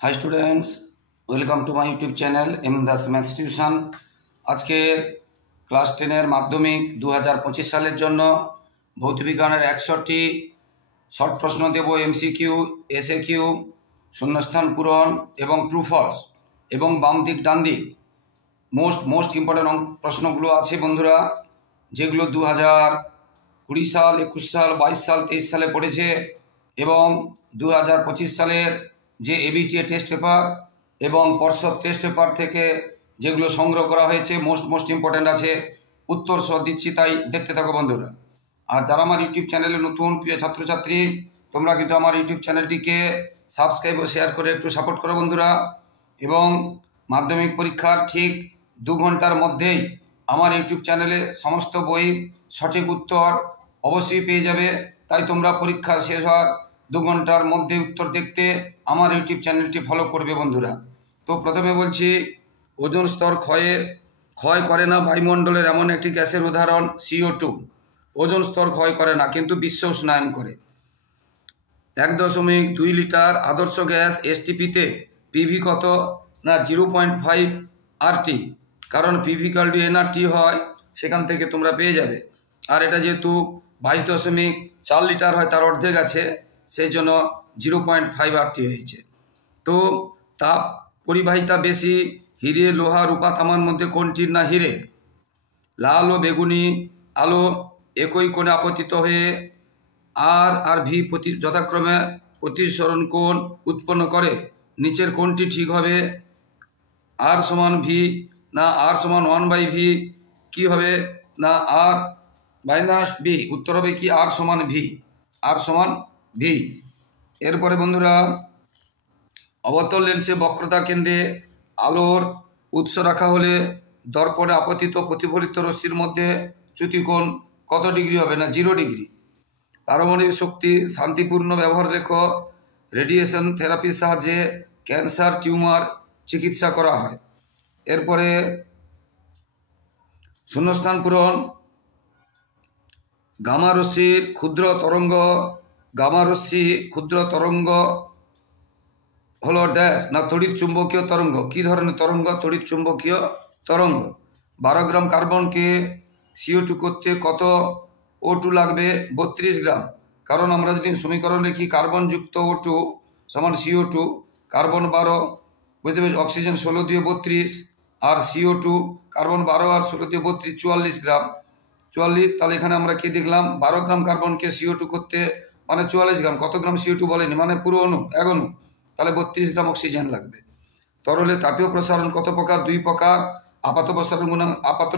High students, welcome to my YouTube channel M Das maths tuition. আজকে class 10 Madhyamik 2025 সালের জন্য ভৌতবিজ্ঞানের 100টি short প্রশ্ন দেব। এমসিকিউ, এসএকিউ, শূন্যস্থান পূরণ এবং ট্রু ফলস এবং বাম দিক ডান দিক মোস্ট ইম্পর্টেন্ট প্রশ্নগুলো আছে বন্ধুরা, যেগুলো 2020 সাল, 21 সাল, 22 সাল, 23 সালে পড়েছে এবং 2025 সালের যে এবিটিএ টেস্ট পেপার এবং পর্ষদ টেস্ট পেপার থেকে যেগুলো সংগ্রহ করা হয়েছে মোস্ট ইম্পর্ট্যান্ট আছে। উত্তর সহ দিচ্ছি, তাই দেখতে থাকো বন্ধুরা। আর যারা আমার ইউটিউব চ্যানেলে নতুন প্রিয় ছাত্রছাত্রী, তোমরা কিন্তু আমার ইউটিউব চ্যানেলটিকে সাবস্ক্রাইব ও শেয়ার করে একটু সাপোর্ট করো বন্ধুরা। এবং মাধ্যমিক পরীক্ষার ঠিক 2 ঘন্টার মধ্যেই আমার ইউটিউব চ্যানেলে সমস্ত বই সঠিক উত্তর অবশ্যই পেয়ে যাবে। তাই তোমরা পরীক্ষা শেষ হওয়ার 2 ঘন্টার মধ্যে উত্তর দেখতে আমার ইউটিউব চ্যানেলটি ফলো করবে বন্ধুরা। তো প্রথমে বলছি, ওজোন স্তর ক্ষয় করে না বায়ুমণ্ডলের এমন একটি গ্যাসের উদাহরণ CO2। ওজোন স্তর ক্ষয় করে না, কিন্তু বিশ্ব উষ্ণায়ন করে। 1.2 লিটার আদর্শ গ্যাস STPতে পিভি কত? না 0.5 RT, কারণ পিভি কাল্ডু NRT হয়, সেখান থেকে তোমরা পেয়ে যাবে। আর এটা যেহেতু 22.4 লিটার হয়, তার অর্ধেক আছে, সেই জন্য 0.5 RT হয়েছে। তো তাপ পরিবাহিতা বেশি হিরে, লোহা, রূপা, তামার মধ্যে কোনটির? না হিরে। লাল ও বেগুনি আলো একই কোণে আপতিত হয়ে আর ভি যথাক্রমে প্রতিসরণ কোণ উৎপন্ন করে। নিচের কোণটি ঠিক হবে? আর সমান ভি না আর সমান 1/v? কি হবে? না আর মাইনাস বি। উত্তর হবে কি? আর সমান ভি। আর সমান ভি। এরপরে বন্ধুরা, অবতল লেন্সে বক্রতা কেন্দ্রে আলোর উৎস রাখা হলে দর্পণে আপতিত প্রতিফলিত রশ্মির মধ্যে চ্যুতিকোণ কত ডিগ্রি হবে? না 0 ডিগ্রি। পারমাণবিক শক্তি শান্তিপূর্ণ ব্যবহার রেখে রেডিয়েশন থেরাপির সাহায্যে ক্যান্সার টিউমার চিকিৎসা করা হয়। এরপরে শূন্যস্থান পূরণ। গামা রশ্মির ক্ষুদ্র তরঙ্গ হলো ড্যাশ? না তড়িৎ চুম্বকীয় তরঙ্গ। কি ধরনের তরঙ্গ? তড়িৎ চুম্বকীয় তরঙ্গ। 12 গ্রাম কার্বনকে CO2 করতে কত O2 লাগবে? 32 গ্রাম। কারণ আমরা যদি সমীকরণ লিখি, কার্বন যুক্ত O2 সমান CO2, কার্বন 12 বুঝতে পেরেছি, অক্সিজেন 16 দিয়ে 32, আর CO2 কার্বন 12 আর 16 দিয়ে 32, 44 গ্রাম। 44, তাহলে এখানে আমরা কি দেখলাম? 12 গ্রাম কার্বনকে CO2 করতে মানে 44 গ্রাম। কত গ্রাম CO2 বলেনি, মানে পুরো অণু, 1 অণু, তাহলে 32 গ্রাম অক্সিজেন লাগবে। তরলে তাপীয় প্রসারণ কত প্রকার? 2 প্রকার, আপাত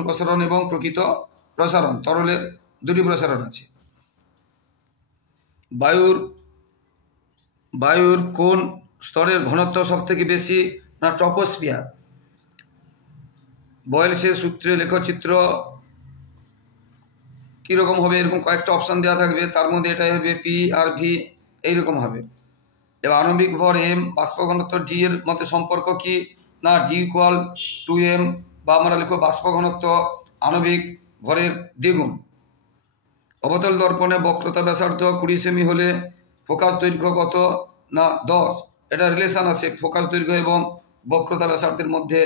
প্রসারণ এবং প্রকৃত প্রসারণ। তরলে 2টি প্রসারণ আছে। বায়ুর কোন স্তরের ঘনত্ব সব থেকে বেশি? না ট্রপোস্ফিয়ার। বয়েলসের সূত্রে লেখচিত্র কীরকম হবে? এরকম কয়েকটা অপশান দেওয়া থাকবে, তার মধ্যে এটাই হবে P আর V, এইরকম হবে। এবার আণবিক ভর M, বাষ্প ঘনত্ব D এর মধ্যে সম্পর্ক কি? না D = 2m, বা আমরা লিখব বাষ্প ঘনত্ব আণবিক ভরের দ্বিগুণ। অবতল দর্পণে বক্রতা ব্যাসার্ধ 20 সেমি হলে ফোকাস দৈর্ঘ্য কত? না 10। এটা রিলেশান আছে, ফোকাস দৈর্ঘ্য এবং বক্রতা ব্যাসার্ধের মধ্যে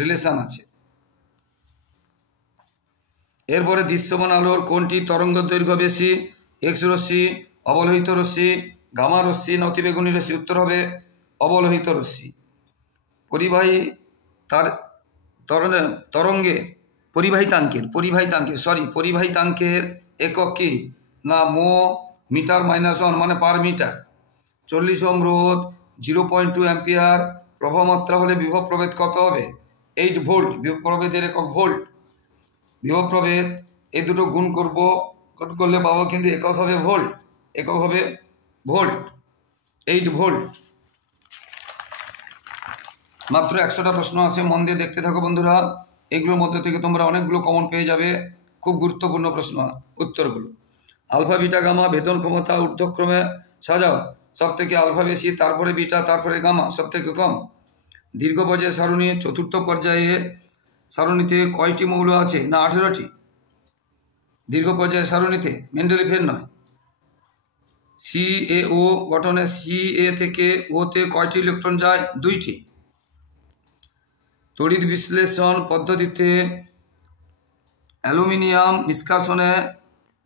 রিলেশান আছে। এরপরে দৃশ্যমান আলোর কোনটি তরঙ্গ দৈর্ঘ্য বেশি? এক্স রশ্মি, অবলোহিত রশ্মি, গামা রশ্মি না অতিবেগুনি রশ্মি? উত্তর হবে অবলোহিত রশ্মি। পরিবাহী পরিবাহিতাঙ্কের একক কি? না মো, মিটার -1 মানে পার মিটার। 40 ওহম রোধ, 0.2 অ্যাম্পিয়ার প্রবাহমাত্রা হলে বিভব প্রভেদ কত হবে? 8 ভোল্ট। বিভব প্রভেদের একক ভোল্ট। বিভব প্রভেদ এই দুটো গুণ করলে পাবো, কিন্তু একক হবে ভোল্ট। 8 ভোল্ট। মাত্র 100টা প্রশ্ন আছে, মন দিয়ে দেখতে থাকো বন্ধুরা। এইগুলোর মধ্যে থেকে তোমরা অনেকগুলো কমন পেয়ে যাবে, খুব গুরুত্বপূর্ণ প্রশ্ন উত্তরগুলো। আলফা, বিটা, গামা ভেদন ক্ষমতা ঊর্ধ্বক্রমে সাজাও। সব থেকে আলফা বেশি, তারপরে বিটা, তারপরে গামা সব থেকে কম। দীর্ঘ পর্যায়ে সারণী চতুর্থ পর্যায়ের সারণীতে কয়টি মৌল আছে? না 18টি। দীর্ঘ পর্যায়ে সারণীতে মেন্ডেলিভের নয়, CaO গঠনে Ca থেকে O তে কয়টি ইলেকট্রন যায়? 2টি। তড়িৎ বিশ্লেষণ পদ্ধতিতে অ্যালুমিনিয়াম নিষ্কাশনে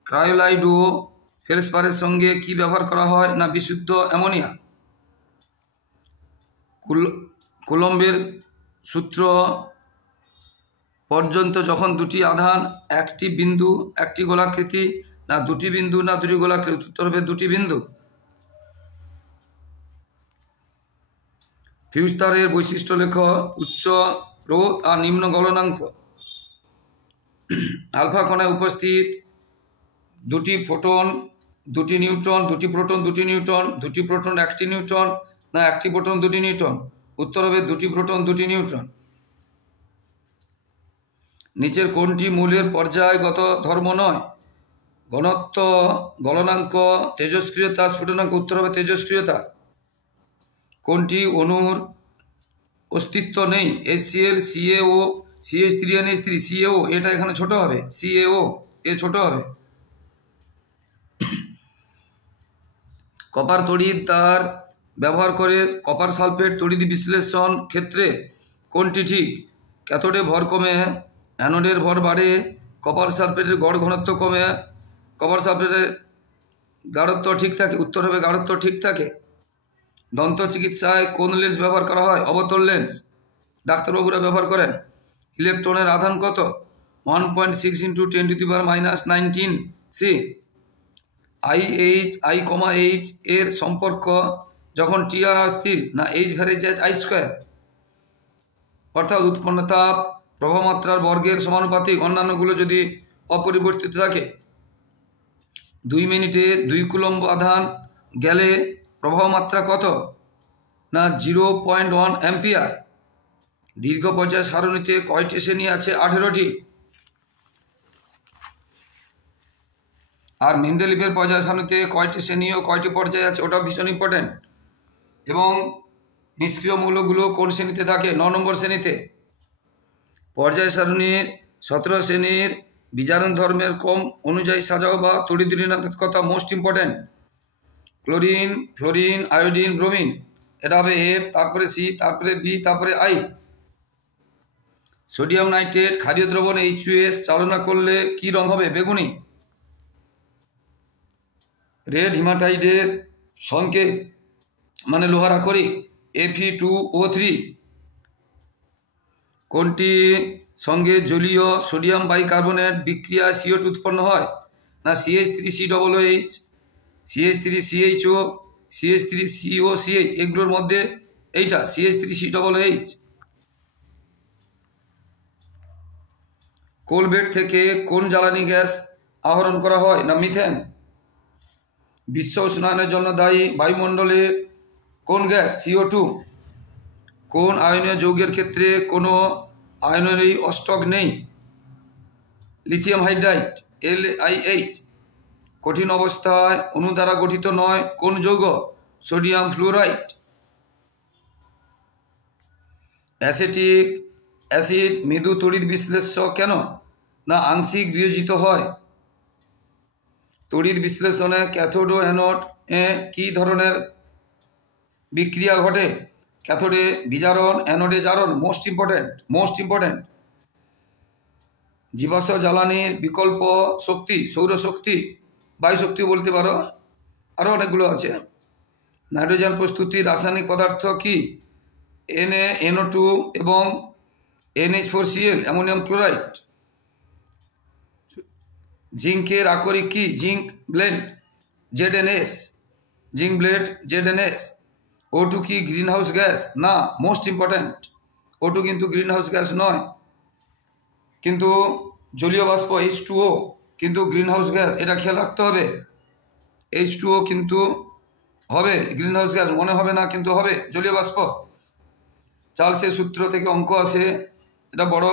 ক্রায়োলাইট ও ফেলসপারের সঙ্গে কি ব্যবহার করা হয়? না বিশুদ্ধ অ্যামোনিয়া। কুলম্বের সূত্র পর্যন্ত যখন দুটি আধান একটি বিন্দু একটি গোলাকৃতি, না দুটি বিন্দু না দুটি গোলাকৃতি? উত্তর হবে দুটি বিন্দু। ফিউজ তারের বৈশিষ্ট্য লেখ। উচ্চ রোধ আর নিম্ন গলনাঙ্ক। আলফা কণায় উপস্থিত দুটি ফোটন দুটি নিউট্রন, দুটি প্রোটন দুটি নিউট্রন, দুটি প্রোটন একটি নিউট্রন, না একটি প্রোটন দুটি নিউট্রন? উত্তর হবে দুটি প্রোটন দুটি নিউট্রন। নিচের কোনটি মূলের পর্যায়গত ধর্ম নয়? ঘনত্ব, গলনাঙ্ক, তেজস্ক্রিয়তা, স্ফুটনাঙ্ক? উত্তর হবে তেজস্ক্রিয়তা। কোনটি অণুর অস্তিত্ব নেই? HCl, CaO, CH3NH3, CaO এটা এখানে ছোট হবে, CaO এ ছোট হবে। কপার তড়িৎ তার ব্যবহার করে কপার সালফেট তড়িৎ বিশ্লেষণ ক্ষেত্রে কোনটি ঠিক? ক্যাথোডে ভর কমে অ্যানোডের ভর বাড়ে, কপার সালফেটের গড় ঘনত্ব কমে, কপার সালফেটের গাঢ়ত্ব ঠিক থাকে? উত্তর হবে গাঢ়ত্ব ঠিক থাকে। দন্ত চিকিৎসায় কোন লেন্স ব্যবহার করা হয়? অবতল লেন্স ডাক্তারবাবুরা ব্যবহার করেন। ইলেকট্রনের আধান কত? 1.6 × 10⁻⁻19 সি। I, এর সম্পর্ক যখন T আর R স্থির, না H ভ্যারেজ I²? অর্থাৎ উৎপন্ন তাপ প্রবাহমাত্রার বর্গের সমানুপাতিক, অন্যান্যগুলো যদি অপরিবর্তিত থাকে। 2 মিনিটে 2 কুলম্ব আধান গেলে প্রবাহমাত্রা কত? না 0.1 অ্যাম্পিয়ার। দীর্ঘ পর্যায় সারণীতে কয়টি শ্রেণী আছে? 18টি। আর মেন্ডেলিভের পর্যায় সারণীতে কয়টি শ্রেণী ও কয়টি পর্যায় আছে? ওটাও ভীষণ ইম্পর্টেন্ট। এবং নিষ্ক্রিয় মৌলগুলো কোন শ্রেণীতে থাকে? 9 নম্বর শ্রেণীতে। পর্যায় সারণীর 17 শ্রেণীর বিজারণ ধর্মের ক্রম অনুযায়ী সাজাও বা তড়িৎ ঋণাত্মকতা most important. Chlorine, fluorine, iodine, bromine, এটা হবে F, তারপরে C, তারপরে B, তারপরে I। সোডিয়াম নাইট্রেট ক্ষারীয় দ্রবণ H2S চালনা করলে কি রং হবে? বেগুনি। রেড হিমাটাইটের সংকেত মানে লোহার আকরিক Fe2O3। কোনটি সঙ্গে জলীয় সোডিয়াম বাইকার্বনেট বিক্রিয়ায় CO2 উৎপন্ন হয়? না CH3COOH, CH3CHO, CH3COCH, এগুলোর মধ্যে এইটা CH3COOH। কোল বেড থেকে কোন জ্বালানি গ্যাস আহরণ করা হয়? না মিথেন। বিশ্ব উষ্ণায়নের জন্য দায়ী বায়ুমণ্ডলের কোন গ্যাস? CO2। কোন আয়নীয় যৌগের ক্ষেত্রে কোনো আয়নেরই অষ্টক নেই? Lithium hydride LiH। কঠিন অবস্থায় অণু দ্বারা গঠিত নয় কোন যৌগ? Sodium fluoride. অ্যাসিটিক অ্যাসিড মৃদু তড়িৎ বিশ্লেষ্য কেন? না আংশিক বিয়োজিত হয়। তড়িৎ বিশ্লেষণে ক্যাথোড ও অ্যানোড কি ধরনের বিক্রিয়া ঘটে? ক্যাথোডে বিজারণ, অ্যানোডে জারণ। Most important. জীবাশ্ম জ্বালানির বিকল্প শক্তি সৌরশক্তি, বায়ুশক্তিও বলতে পারো, আরও অনেকগুলো আছে। নাইট্রোজেন প্রস্তুতির রাসায়নিক পদার্থ কি? NaNO2 এবং NH4Cl, অ্যামোনিয়াম ক্লোরাইড। জিঙ্কের আকরিক কি? Zinc blade ZnS, zinc blade ZnS। O2 কি গ্রিনহাউস গ্যাস? না। মোস্ট ইম্পর্ট্যান্ট, O2 কিন্তু গ্রিনহাউস গ্যাস নয়। কিন্তু জলীয় বাষ্প H2O কিন্তু গ্রিনহাউস গ্যাস, এটা খেয়াল রাখতে হবে। H2O কিন্তু হবে গ্রিনহাউস গ্যাস, মনে হবে না কিন্তু হবে জলীয় বাষ্প। চার্লসের সূত্র থেকে অঙ্ক আসে, এটা বড়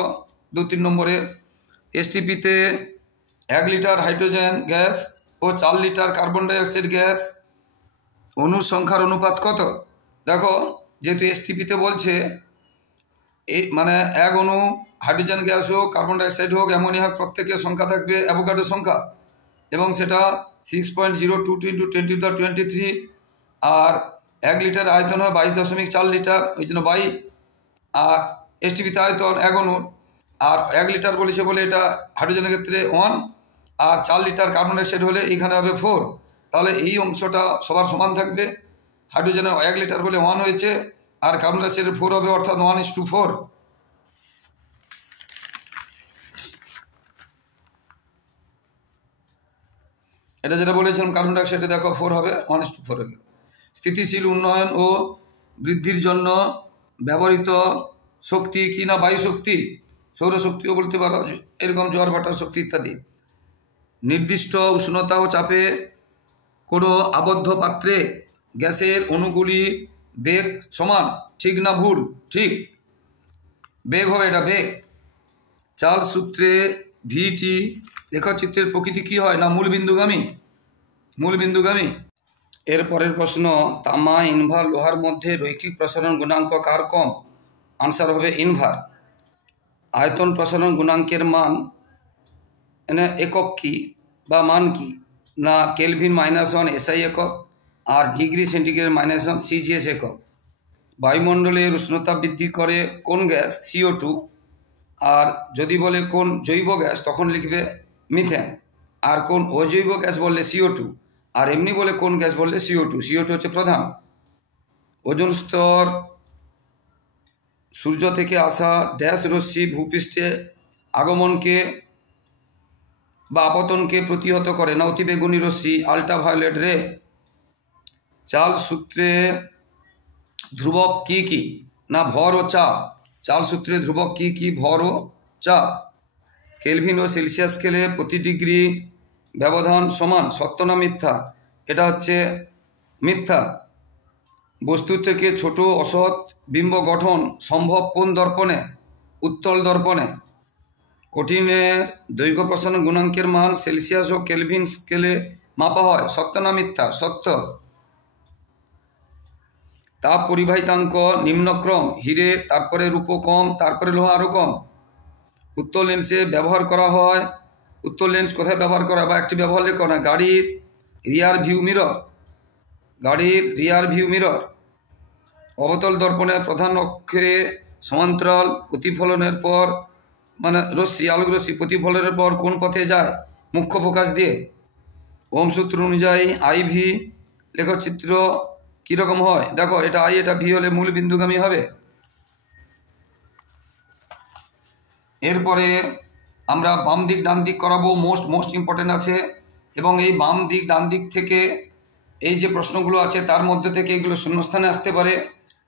2-3 নম্বরে। STPতে 1 লিটার হাইড্রোজেন গ্যাস ও 4 লিটার কার্বন ডাইঅক্সাইড গ্যাস অণুর সংখ্যার অনুপাত কত? দেখো, যেহেতু STPতে বলছে মানে 1 অণু হাইড্রোজেন গ্যাস হোক, কার্বন ডাইঅক্সাইড হোক, অ্যামোনিয়া হোক, প্রত্যেকের সংখ্যা থাকবে অ্যাভোগাড্রো সংখ্যা। এবং সেটা 6.022 × 10⁻23 আর 1 লিটার আয়তন হয় 22.4 লিটার, ওই জন্য 22। আর এসটিপিতে আয়তন 1 অণুর, আর 1 লিটার বলেছে বলে এটা হাইড্রোজেনের ক্ষেত্রে 1, আর 4 লিটার কার্বন ডাইঅক্সাইড হলে এইখানে হবে 4। তাহলে এই অংশটা সবার সমান থাকবে। হাইড্রোজেনের 1 লিটার বলে 1 হয়েছে, আর কার্বন ডাইঅক্সাইডের 4 হবে, অর্থাৎ 1:4। এটা যেটা বলেছিলাম কার্বন ডাইঅক্সাইডে দেখো 4 হবে, 1:4 হয়ে গেল। স্থিতিশীল উন্নয়ন ও বৃদ্ধির জন্য ব্যবহৃত শক্তি কি না বায়ু শক্তি, সৌরশক্তিও বলতে পারো, এরকম জোয়ার ভাটার শক্তি ইত্যাদি। নির্দিষ্ট উষ্ণতা ও চাপে কোনো আবদ্ধ পাত্রে গ্যাসের অণুগুলি বেগ সমান, ঠিক না ভুল? ঠিক, বেগ হবে এটা, বেগ। চার্লস সূত্রে ভিটি লেখচিত্রের প্রকৃতি কি হয় না মূল বিন্দুগামী, মূল বিন্দুগামী। এর পরের প্রশ্ন, তামা, ইনভার, লোহার মধ্যে রৈখিক প্রসারণ গুণাঙ্ক কার কম? আনসার হবে ইনভার। আয়তন প্রসারণ গুণাঙ্কের মান একক কি বা মান কি না কেলভিন -1 এসআই একক, আর ডিগ্রি সেন্টিগ্রেড -1 সিজিএস একক। বায়ুমণ্ডলের উষ্ণতা বৃদ্ধি করে কোন গ্যাস? CO2। আর যদি বলে কোন জৈব গ্যাস তখন লিখবে মিথেন, আর কোন অজৈব গ্যাস বললে CO2, আর এমনি বলে কোন গ্যাস বললে CO2। CO2 হচ্ছে প্রধান। ওজোন স্তর সূর্য থেকে আসা ড্যাশ রশ্মি ভূপৃষ্ঠে আগমনকে বা আপতনকে প্রতিহত করে না অতিবেগুনি রশ্মি, আল্ট্রাভায়োলেট রে। চার্লস সূত্রে ধ্রুবক কি কি না ভর ও চাপ। চার্লস সূত্রে ধ্রুবক কি কি? ভর ও চাপ। কেলভিন ও সেলসিয়াস স্কেলে প্রতি ডিগ্রি ব্যবধান সমান, সত্য না মিথ্যা? এটা হচ্ছে মিথ্যা। বস্তু থেকে ছোট অসৎ বিম্ব গঠন সম্ভব কোন দর্পণে? উত্তল দর্পণে। কঠিনের দৈর্ঘ্য প্রসারণ গুণাঙ্কের মান সেলসিয়াস ও কেলভিন স্কেলে মাপা হয়, সত্য না মিথ্যা? সত্য। তাপ পরিবাহিতাঙ্ক নিম্নক্রম, হিরে, তারপরে রূপো কম, তারপরে লোহা আরও কম। উত্তল লেন্সে ব্যবহার করা হয়, উত্তল লেন্স কোথায় ব্যবহার করা বা একটি ব্যবহার লেখো না গাড়ির রিয়ার ভিউ মিরর, গাড়ির রিয়ার ভিউ মিরর। অবতল দর্পণের প্রধান অক্ষে সমান্তরাল প্রতিফলনের পর মানে রশ্মি, আলোক রশ্মি প্রতিফলনের পর কোন পথে যায়? মুখ্য ফোকাস দিয়ে। ওহম সূত্র অনুযায়ী IV লেখচিত্র কীরকম হয়? দেখো এটা I, এটা V হলে মূল বিন্দুগামী হবে। এরপরে আমরা বাম দিক ডান দিক করাবো, মোস্ট ইম্পর্টেন্ট আছে। এবং এই বাম দিক ডান দিক থেকে এই যে প্রশ্নগুলো আছে তার মধ্যে থেকে এগুলো শূন্যস্থানে আসতে পারে,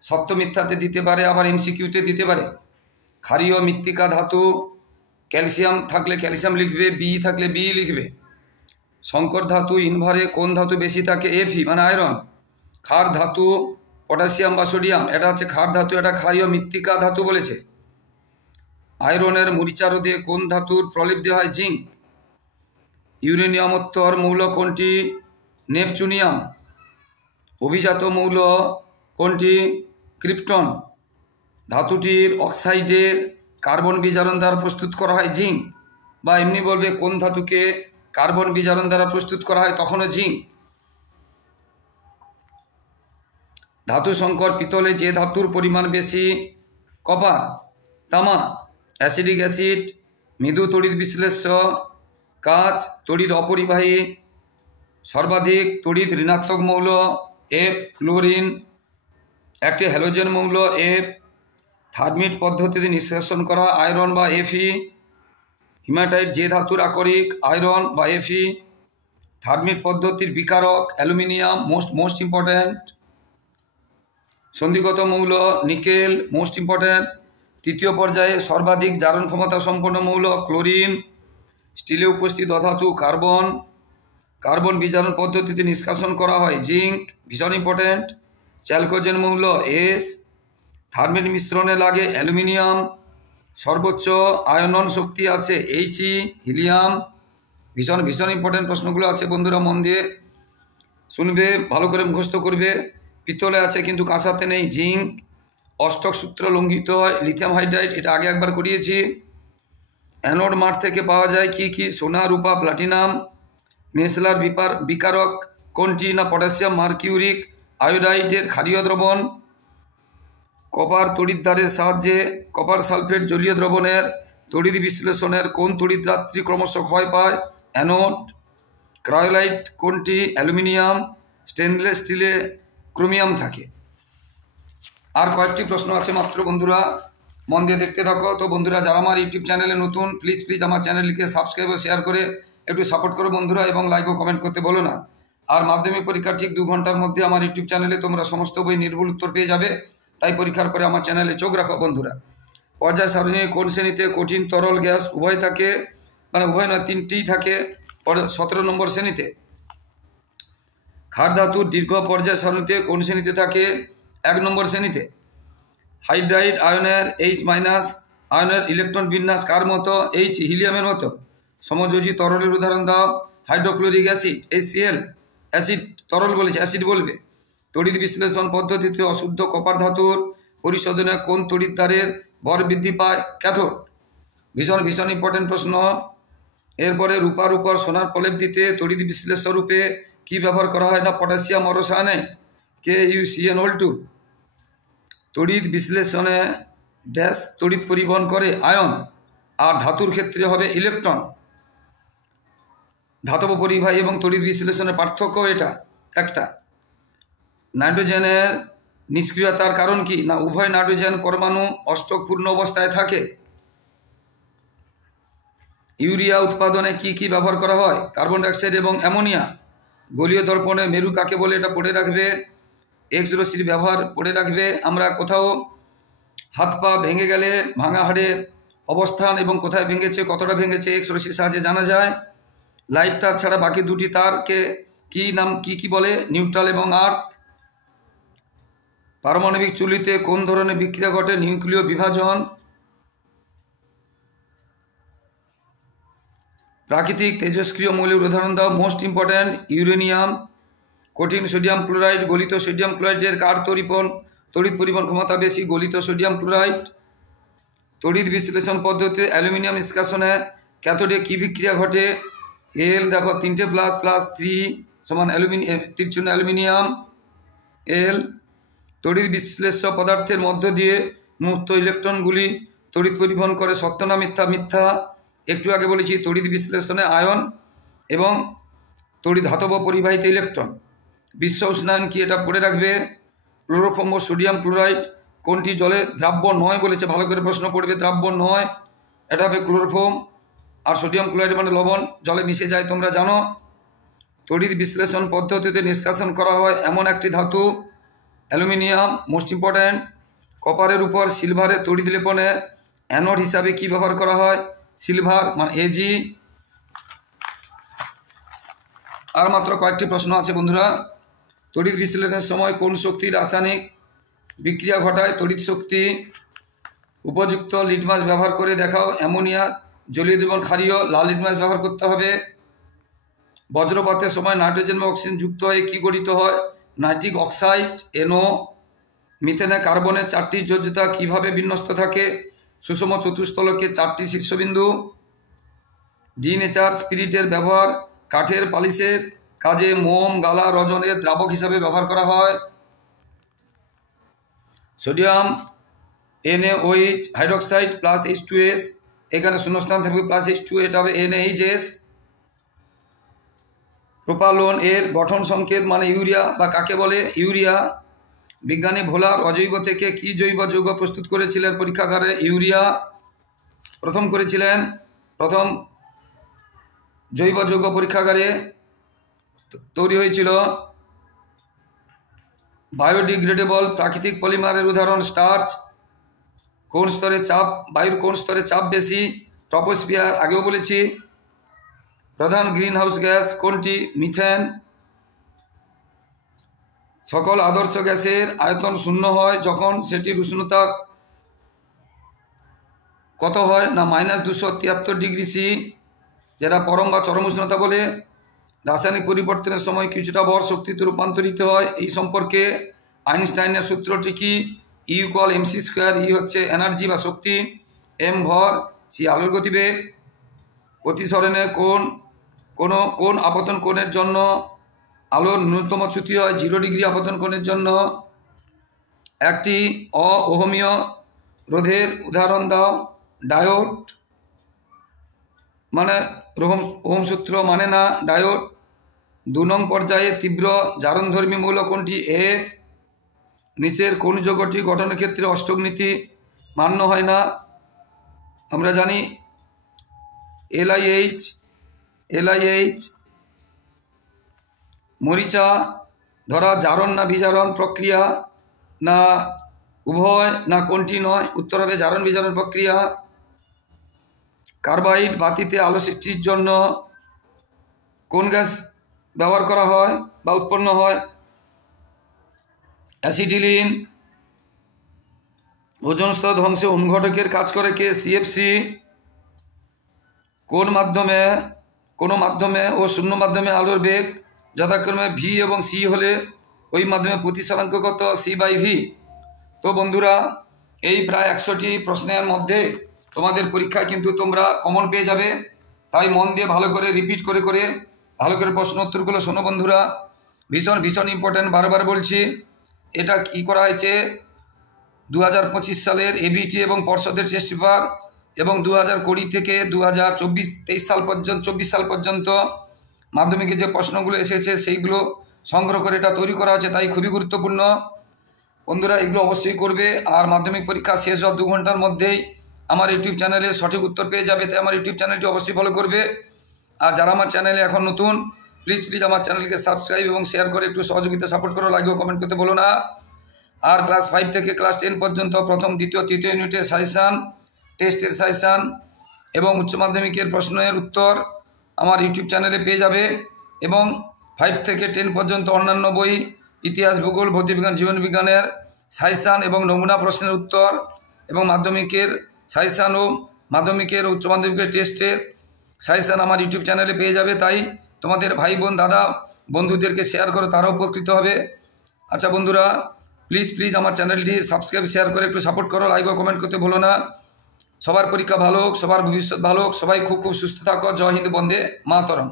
সত্য মিথ্যাতে দিতে পারে, আবার MCQতে দিতে পারে। ক্ষারীয় মৃত্তিকা ধাতু, ক্যালসিয়াম থাকলে ক্যালসিয়াম লিখবে, বি থাকলে বি লিখবে। সংকর ধাতু ইনভারে কোন ধাতু বেশি থাকে? Fe মানে আয়রন। ক্ষার ধাতু পটাশিয়াম বা সোডিয়াম, এটা হচ্ছে ক্ষার ধাতু, এটা ক্ষারীয় মৃত্তিকা ধাতু বলেছে। আয়রনের মরিচা রোধে কোন ধাতুর প্রলেপ দেওয়া হয়? জিঙ্ক। ইউরেনিয়ামোত্তর মৌল কোনটি? নেপচুনিয়াম। অভিজাত মৌল কোনটি? ক্রিপ্টন। ধাতুটির অক্সাইডের কার্বন বিজারণ দ্বারা প্রস্তুত করা হয় জিঙ্ক, বা এমনি বলবে কোন ধাতুকে কার্বন বিজারণ দ্বারা প্রস্তুত করা হয়, তখনও জিঙ্ক। ধাতু সংকর পিতলে যে ধাতুর পরিমাণ বেশি? কপার। তামা। অ্যাসিডিক অ্যাসিড, মৃদু তড়িৎ বিশ্লেষ্য, কাচ, তড়িৎ অপরিবাহী, সর্বাধিক তড়িৎ ঋণাত্মক মৌল F ফ্লোরিন। একটি হ্যালোজেন মৌল F। থার্মিট পদ্ধতিতে নিষ্কাশন করা আয়রন বা Fe। হিমাটাইট যে ধাতুর আকরিক? আয়রন বা Fe। থার্মিট পদ্ধতির বিকারক অ্যালুমিনিয়াম, মোস্ট ইম্পর্ট্যান্ট। সন্ধিগত মৌল নিকেল, মোস্ট ইম্পর্ট্যান্ট। তৃতীয় পর্যায়ে সর্বাধিক জারণ ক্ষমতা সম্পন্ন মৌল ক্লোরিন। স্টিলে উপস্থিত অধাতু কার্বন। কার্বন বিজারণ পদ্ধতিতে নিষ্কাশন করা হয় জিঙ্ক, ভীষণ ইম্পর্ট্যান্ট। চ্যালকোজেন মৌল S। থার্মিট মিশ্রণে লাগে অ্যালুমিনিয়াম। সর্বোচ্চ আয়নন শক্তি আছে He, হিলিয়াম। ভীষণ ইম্পর্ট্যান্ট প্রশ্নগুলো আছে বন্ধুরা, মন দিয়ে শুনবে, ভালো করে মুখস্থ করবে। পিতলে আছে কিন্তু কাঁসাতে নেই জিঙ্ক। অষ্টক সূত্র লঙ্ঘিত হয় লিথিয়াম হাইড্রাইড, এটা আগে একবার করিয়েছি। অ্যানোড মাঠ থেকে পাওয়া যায় কি কি? সোনা, রূপা, প্লাটিনাম। নেসলার বিকারক কোনটি? না পটাশিয়াম মার্কিউরিক আয়োডাইডের ক্ষারীয় দ্রবণ। কপার তড়িৎদ্বারের সাহায্যে কপার সালফেট জলীয় দ্রবণের তড়িৎ বিশ্লেষণের কোন তড়িৎদ্রাত্রী ক্রমশ ক্ষয় পায়? অ্যানোড। ক্রায়োলাইট কোনটি? অ্যালুমিনিয়াম। স্টেনলেস স্টিলে ক্রোমিয়াম থাকে। আর কয়েকটি প্রশ্ন আছে মাত্র, বন্ধুরা মন দিয়ে দেখতে থাকো। তো বন্ধুরা যারা আমার ইউটিউব চ্যানেলে নতুন, প্লিজ আমার চ্যানেলটিকে সাবস্ক্রাইব ও শেয়ার করে একটু সাপোর্ট করো বন্ধুরা, এবং লাইক ও কমেন্ট করতে বলো না। আর মাধ্যমিক পরীক্ষার ঠিক 2 ঘন্টার মধ্যে আমার ইউটিউব চ্যানেলে তোমরা সমস্ত বই নির্ভুল উত্তর পেয়ে যাবে, তাই পরীক্ষার পরে আমার চ্যানেলে চোখ রাখো বন্ধুরা। পর্যায় সারণী কোন শ্রেণীতে কঠিন তরল গ্যাস উভয় থাকে? মানে উভয় নয়, 3টিই থাকে। 17 নম্বর শ্রেণীতে। ক্ষার ধাতুর দীর্ঘ পর্যায় সারণীতে কোন শ্রেণীতে থাকে? 1 নম্বর শ্রেণীতে। হাইড্রাইড আয়নের H- আয়নের ইলেকট্রন বিন্যাস কার মতো? হিলিয়ামের মতো। সমযোজী তরলের উদাহরণ দাও। Hydrochloric acid HCl। অ্যাসিড তরল বলেছে, অ্যাসিড বলবে। তড়িৎ বিশ্লেষণ পদ্ধতিতে অশুদ্ধ কপার ধাতুর পরিশোধনে কোন তড়িৎদ্বারের ভর বৃদ্ধি পায়? ক্যাথোড। ভীষণ ইম্পর্টেন্ট প্রশ্ন। এরপরে রূপার উপর সোনার প্রলেপ দিতে তড়িৎ বিশ্লেষ্য রূপে কি ব্যবহার করা হয়? না পটাশিয়াম অরসায়নাইড KuCnO2। তড়িৎ বিশ্লেষণে ড্যাশ তড়িৎ পরিবহন করে? আয়ন। আর ধাতুর ক্ষেত্রে হবে ইলেকট্রন। ধাতব পরিবাহী এবং তড়িৎ বিশ্লেষণের পার্থক্য এটা একটা। নাইট্রোজেনের নিষ্ক্রিয়তার কারণ কি? না উভয় নাইট্রোজেন পরমাণু অষ্টক পূর্ণ অবস্থায় থাকে। ইউরিয়া উৎপাদনে কি ব্যবহার করা হয়? কার্বন ডাইঅক্সাইড এবং অ্যামোনিয়া। গলীয় দর্পণে মেরু কাকে বলে? এটা পড়ে রাখবে। এক্স রশ্মির ব্যবহার পড়ে রাখবে। আমরা কোথাও হাত পা ভেঙে গেলে ভাঙা হাড়ের অবস্থান এবং কোথায় ভেঙেছে, কতটা ভেঙেছে এক্স রশ্মির সাহায্যে জানা যায়। লাইট তার ছাড়া বাকি দুটি তারকে কি বলে? নিউট্রাল এবং আর্থ। পারমাণবিক চুল্লিতে কোন ধরনের বিক্রিয়া ঘটে? নিউক্লিয় বিভাজন। প্রাকৃতিক তেজস্ক্রিয় মৌলের উদাহরণ দাও। Most important uranium. কঠিন সোডিয়াম ক্লোরাইড গলিত সোডিয়াম ক্লোরাইডের কার তড়িৎ পরিবহন ক্ষমতা বেশি? গলিত সোডিয়াম ক্লোরাইড। তড়িৎ বিশ্লেষণ পদ্ধতিতে অ্যালুমিনিয়াম নিষ্কাশনে ক্যাথোডে কি বিক্রিয়া ঘটে? এল দেখো 3টে প্লাস প্লাস 3 সমান অ্যালুমিনিয়াম এল। তড়িৎ বিশ্লেষ্য পদার্থের মধ্য দিয়ে মুক্ত ইলেকট্রনগুলি তড়িৎ পরিবহন করে, সত্য না মিথ্যা? মিথ্যা। একটু আগে বলেছি তড়িৎ বিশ্লেষণে আয়ন এবং তড়িৎ ধাতব পরিবাহিত ইলেকট্রন। বিশ্ব উষ্ণায়ন কি? এটা পড়ে রাখবে। ক্লোরোফর্ম ও সোডিয়াম ক্লোরাইড কোনটি জলে দ্রাব্য নয় বলেছে? ভালো করে প্রশ্ন পড়বে। দ্রাব্য নয়, এটা হবে ক্লোরোফর্ম। আর সোডিয়াম ক্লোরাইড মানে লবণ, জলে মিশে যায়, তোমরা জানো। তড়িৎ বিশ্লেষণ পদ্ধতিতে নিষ্কাশন করা হয় এমন একটি ধাতু অ্যালুমিনিয়াম। Most important. কপারের উপর সিলভারের তড়িৎ লেপনে অ্যানোড হিসাবে কি ব্যবহার করা হয়? সিলভার মানে Ag। আর মাত্র কয়েকটি প্রশ্ন আছে বন্ধুরা। তড়িৎ বিশ্লেষণের সময় কোন শক্তি রাসায়নিক বিক্রিয়া ঘটায়? তড়িৎ শক্তি। উপযুক্ত লিটমাস ব্যবহার করে দেখাও। অ্যামোনিয়া জলীয় দ্রবণ ক্ষারীয়, লাল লিটমাস ব্যবহার করতে হবে। বজ্রপাতের সময় নাইট্রোজেন বা অক্সিজেন যুক্ত হয়ে কি গঠিত হয়? Nitric oxide NO। মিথেনে কার্বনের 4টি যোজ্যতা কিভাবে বিন্যস্ত থাকে? সুষম চতুস্তলকে 4টি শীর্ষবিন্দু। ডিনেচার স্পিরিটের ব্যবহার কাঠের পালিশের কাজে মোম, গালা, রজনের দ্রাবক হিসাবে ব্যবহার করা হয়। Sodium NaOH hydroxide plus H2S, এখানে শূন্যস্থান থাকবে প্লাস H2, এটা হবে NaHS। প্রোপালোন এর গঠন সংকেত মানে ইউরিয়া বা কাকে বলে? ইউরিয়া। বিজ্ঞানী ভোলার অজৈব থেকে কি জৈব যৌগ প্রস্তুত করেছিলেন পরীক্ষাগারে? ইউরিয়া প্রথম করেছিলেন। প্রথম জৈব যৌগ পরীক্ষাগারে তৈরি হয়েছিল। বায়োডিগ্রেডেবল প্রাকৃতিক পলিমারের উদাহরণ স্টার্চ। কোন স্তরে চাপ? বায়ুর কোন স্তরে চাপ বেশি? ট্রপোস্ফিয়ার, আগেও বলেছি। প্রধান গ্রিনহাউস গ্যাস কোনটি? মিথেন। সকল আদর্শ গ্যাসের আয়তন শূন্য হয় যখন সেটির উষ্ণতা কত হয়? না -273 ডিগ্রি সি, যেটা পরম বা চরম উষ্ণতা বলে। রাসায়নিক পরিবর্তনের সময় কিছুটা ভর শক্তিতে রূপান্তরিত হয়, এই সম্পর্কে আইনস্টাইনের সূত্রটি কি? E=mc²। ই হচ্ছে এনার্জি বা শক্তি, m ভর, c আলোর গতিবেগ। প্রতিসরণে কোন কোন আপতন কোণের জন্য আলোর ন্যূনতম চ্যুতি হয়? 0 ডিগ্রি আপতন কোণের জন্য। একটি অওহমীয় রোধের উদাহরণ দাও। ডায়োড মানে ওহম সূত্র মানে না ডায়োড। 2 নং পর্যায়ে তীব্র জারণধর্মী মৌল কোনটি? এ। নিচের কোন যৌগটি গঠনের ক্ষেত্রে অষ্টক নীতি মান্য হয় না? আমরা জানি LiH। মরিচা ধরা জারণ না বিজারণ প্রক্রিয়া, না উভয়, না কোনটি নয়? উত্তর হবে জারণ বিজারণ প্রক্রিয়া। কার্বাইড বাতিতে আলো সৃষ্টির জন্য কোন গ্যাস ব্যবহার করা হয় বা উৎপন্ন হয়? অ্যাসিটিলিন। ওজোন স্তর ধ্বংসে অনুঘটকের কাজ করে কে? CFC। কোনো মাধ্যমে ও শূন্য মাধ্যমে আলোর বেগ যথাক্রমে v এবং c হলে ওই মাধ্যমে প্রতিসরাঙ্ক কত? c/v। তো বন্ধুরা, এই প্রায় 100টি প্রশ্নের মধ্যে তোমাদের পরীক্ষায় কিন্তু তোমরা কমন পেয়ে যাবে, তাই মন দিয়ে ভালো করে রিপিট করে ভালো করে প্রশ্ন উত্তরগুলো শোনো বন্ধুরা। ভীষণ ইম্পর্ট্যান্ট, বারবার বলছি। এটা কি করা হয়েছে? 2025 সালের এবিটি এবং পর্ষদের টেস্ট পেপার এবং 2020 থেকে 24 সাল পর্যন্ত মাধ্যমিকে যে প্রশ্নগুলো এসেছে সেইগুলো সংগ্রহ করে এটা তৈরি করা হয়েছে, তাই খুবই গুরুত্বপূর্ণ বন্ধুরা। এগুলো অবশ্যই করবে। আর মাধ্যমিক পরীক্ষা শেষ হওয়ার 2 ঘন্টার মধ্যেই আমার ইউটিউব চ্যানেলে সঠিক উত্তর পেয়ে যাবে, তাই আমার ইউটিউব চ্যানেলটি অবশ্যই ফলো করবে। আর যারা আমার চ্যানেলে এখন নতুন, প্লিজ আমার চ্যানেলকে সাবস্ক্রাইব এবং শেয়ার করে একটু সহযোগিতা সাপোর্ট করো, লাইক ও কমেন্ট করতে বলো না। আর ক্লাস 5 থেকে ক্লাস 10 পর্যন্ত প্রথম, দ্বিতীয়, তৃতীয় ইউনিটের সাজেশান, টেস্টের সাজেশান এবং উচ্চ মাধ্যমিকের প্রশ্নের উত্তর আমার ইউটিউব চ্যানেলে পেয়ে যাবে। এবং 5 থেকে 10 পর্যন্ত অন্যান্য বই, ইতিহাস, ভূগোল, ভৌতবিজ্ঞান, জীবনবিজ্ঞানের সাজেশান এবং নমুনা প্রশ্নের উত্তর এবং মাধ্যমিকের সাজেশান ও মাধ্যমিকের উচ্চ মাধ্যমিকের টেস্টের সাজেশান আমার ইউটিউব চ্যানেলে পেয়ে যাবে। তাই তোমাদের ভাই বোন, দাদা, বন্ধুদেরকে শেয়ার করো, তারাও উপকৃত হবে। আচ্ছা বন্ধুরা, প্লিজ আমার চ্যানেলটি সাবস্ক্রাইব, শেয়ার করে একটু সাপোর্ট করো, লাইক ও কমেন্ট করতে ভুলো না। সবার পরীক্ষা ভালো হোক, সবার ভবিষ্যৎ ভালো হোক, সবাই খুব সুস্থ থাকো। জয় হিন্দ, বন্দে মাতরম।